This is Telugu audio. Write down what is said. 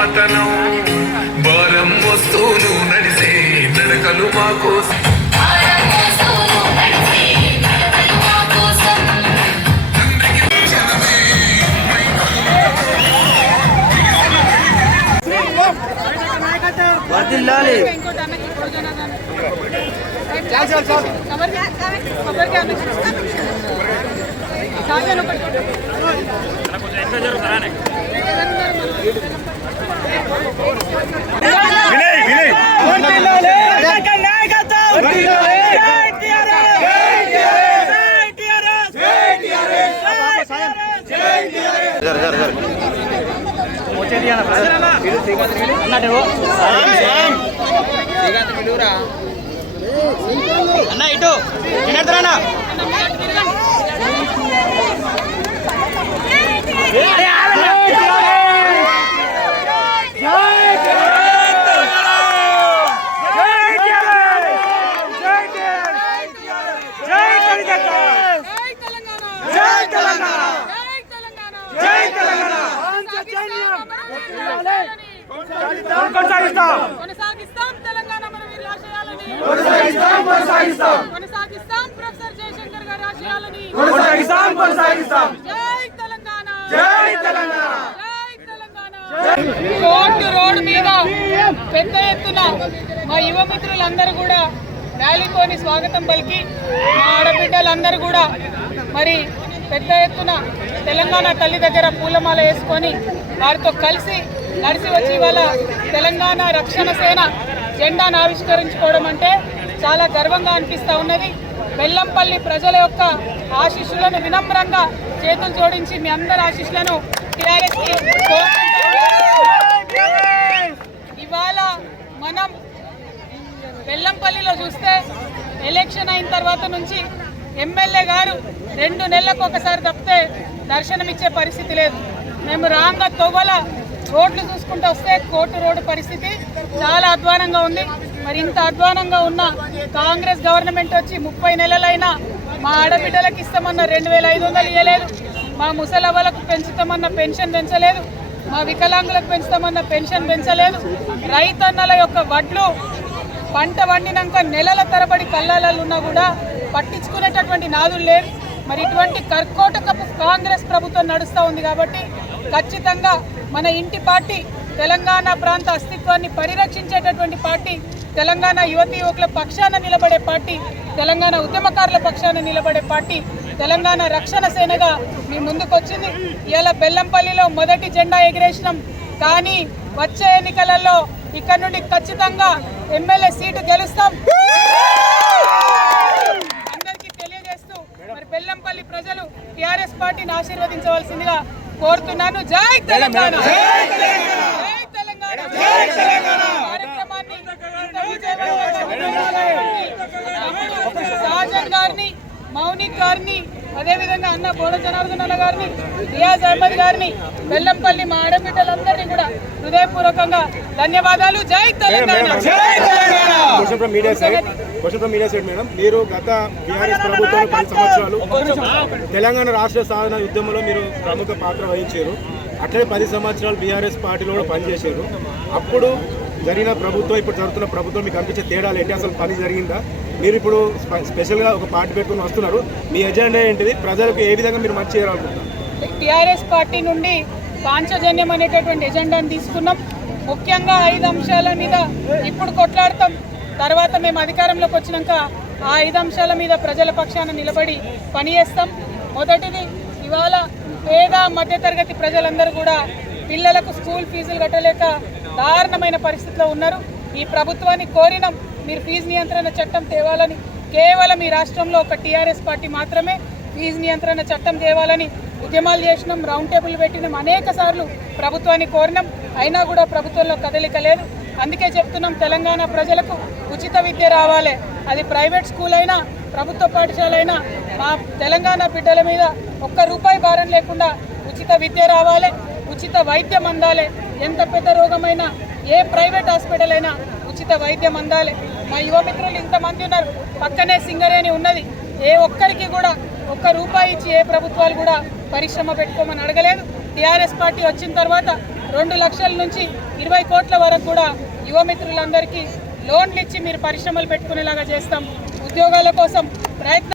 మమతనం భారం వస్తూను నడిసే నడకలు మా కోసం అన్న ఇటు తినేద్దరన్నా కొనసాగిస్తాం తెలంగాణ మన వీరి ఆశయాలని కొనసాగిస్తాం ప్రొఫెసర్ జయశంకర్ గారి ఆశయాలని జై తెలంగాణ జై తెలంగాణ కోర్టు రోడ్డు మీద పెద్ద ఎత్తున మా యువ మిత్రులందరూ కూడా ర్యాలీతోని స్వాగతం పలికి మా ఆడబిడ్డలందరూ కూడా మరి పెద్ద ఎత్తున తెలంగాణ తల్లి దగ్గర పూలమాల వేసుకొని వారితో కలిసి నడిచి వచ్చి ఇవాళ తెలంగాణ రక్షణ సేన జెండాను ఆవిష్కరించుకోవడం అంటే చాలా గర్వంగా అనిపిస్తూ ఉన్నది. బెల్లంపల్లి ప్రజల యొక్క ఆశీస్సులను వినమ్రంగా చేతులు జోడించి మీ అందరి ఆశీస్సులను టీఆర్ఎస్కి ఇవాళ మనం బెల్లంపల్లిలో చూస్తే ఎలక్షన్ అయిన తర్వాత నుంచి ఎమ్మెల్యే గారు 2 నెలలకు ఒకసారి తప్పితే దర్శనమిచ్చే పరిస్థితి లేదు. మేము రాంగ తొవ్వల రోడ్లు చూసుకుంటూ వస్తే కోర్టు రోడ్డు పరిస్థితి చాలా అధ్వానంగా ఉంది. మరి ఇంత అధ్వానంగా ఉన్న కాంగ్రెస్ గవర్నమెంట్ వచ్చి 30 నెలలైనా మా ఆడబిడ్డలకు ఇస్తామన్న 2500 ఇవ్వలేదు, మా ముసలవ్వలకు పెంచుతామన్న పెన్షన్ పెంచలేదు, మా వికలాంగులకు పెంచుతామన్న పెన్షన్ పెంచలేదు. రైతన్నల యొక్క వడ్లు పంట వండినాక నెలల తరబడి కళ్ళాలలో ఉన్నా కూడా పట్టించుకునేటటువంటి నాదులు లేదు. మరి ఇటువంటి కర్కోటకపు కాంగ్రెస్ ప్రభుత్వం నడుస్తూ ఉంది కాబట్టి ఖచ్చితంగా మన ఇంటి పార్టీ తెలంగాణ ప్రాంత అస్తిత్వాన్ని పరిరక్షించేటటువంటి పార్టీ, తెలంగాణ యువతీ యువకుల పక్షాన నిలబడే పార్టీ, తెలంగాణ ఉద్యమకారుల పక్షాన నిలబడే పార్టీ తెలంగాణ రక్షణ సేనగా మీ ముందుకు వచ్చింది. ఇవాళ బెల్లంపల్లిలో మొదటి జెండా ఎగిరేసినాం. కానీ వచ్చే ఎన్నికలలో ఇక్కడ నుండి ఖచ్చితంగా ఎమ్మెల్యే సీటు గెలుస్తాం. అందరికీ తెలియజేస్తూ మరి బెల్లంపల్లి ప్రజలు టీఆర్ఎస్ పార్టీని ఆశీర్వదించవలసిందిగా కోరుతున్నాను. జై తెలంగాణ, జై తెలంగాణ. కార్యక్రమాన్ని సాజన్ గారిని, మౌనిక్ గారిని, అదేవిధంగా అన్న బోడ జనార్దన్ గారిని, రియాజ్ అహ్మద్ గారిని, బెల్లంపల్లి మా ఆడబిడ్డలందరినీ కూడా హృదయపూర్వకంగా ధన్యవాదాలు. జై తెలంగాణ. మీడియా సైడ్ మేడం, మీరు గత బీఆర్ఎస్ ప్రభుత్వం 10 సంవత్సరాలు తెలంగాణ రాష్ట్ర సాధన యుద్ధంలో మీరు ప్రముఖ పాత్ర వహించారు. అట్లనే 10 సంవత్సరాలు బీఆర్ఎస్ పార్టీలో కూడా పనిచేశారు. అప్పుడు జరిగిన ప్రభుత్వం, ఇప్పుడు జరుగుతున్న ప్రభుత్వం మీకు అనిపించే తేడాలు ఏంటి? అసలు పని జరిగిందా? మీరు ఇప్పుడు స్పెషల్గా ఒక పార్టీ పెట్టుకుని వస్తున్నారు. మీ ఎజెండా ఏంటిది? ప్రజలకు ఏ విధంగా మీరు మంచి చేయాలనుకుంటున్నారు? టీఆర్ఎస్ పార్టీ నుండి పాంచజన్యం అనేటటువంటి ఎజెండాను తీసుకున్నాం. ముఖ్యంగా 5 అంశాల మీద ఇప్పుడు కొట్లాడతాం. తర్వాత మేము అధికారంలోకి వచ్చినాక ఆ 5 అంశాల మీద ప్రజల పక్షాన నిలబడి పనిచేస్తాం. మొదటిది, ఇవాళ పేద మధ్యతరగతి ప్రజలందరూ కూడా పిల్లలకు స్కూల్ ఫీజులు కట్టలేక దారుణమైన పరిస్థితిలో ఉన్నారు. ఈ ప్రభుత్వాన్ని కోరినాం, మీరు ఫీజు నియంత్రణ చట్టం తేవాలని. కేవలం ఈ రాష్ట్రంలో ఒక టీఆర్ఎస్ పార్టీ మాత్రమే ఫీజు నియంత్రణ చట్టం తేవాలని ఉద్యమాలు చేసినాం, రౌండ్ టేబుల్ పెట్టినాం, అనేక సార్లు ప్రభుత్వాన్ని కోరినాం. అయినా కూడా ప్రభుత్వంలో కదలిక లేదు. అందుకే చెప్తున్నాం, తెలంగాణ ప్రజలకు ఉచిత విద్య రావాలి. అది ప్రైవేట్ స్కూల్ అయినా ప్రభుత్వ పాఠశాల అయినా మా తెలంగాణ బిడ్డల మీద ₹1 భారం లేకుండా ఉచిత విద్య రావాలి, ఉచిత వైద్యం అందాలి. ఎంత పెద్ద రోగమైనా, ఏ ప్రైవేట్ హాస్పిటల్ అయినా ఉచిత వైద్యం అందాలి. మా యువ మిత్రులు ఇంతమంది ఉన్నారు, పక్కనే సింగరేణి ఉన్నది. ఏ ఒక్కరికి కూడా ₹1 ఇచ్చి ఏ ప్రభుత్వాలు కూడా పరిశ్రమ పెట్టుకోమని అడగలేదు. టీఆర్ఎస్ పార్టీ వచ్చిన తర్వాత 2 లక్షల నుంచి 20 కోట్ల వరకు కూడా యువమిత్రులందరికీ లోన్లు ఇచ్చి మీరు పరిశ్రమలు పెట్టుకునేలాగా చేస్తాం. ఉద్యోగాల కోసం ప్రయత్నం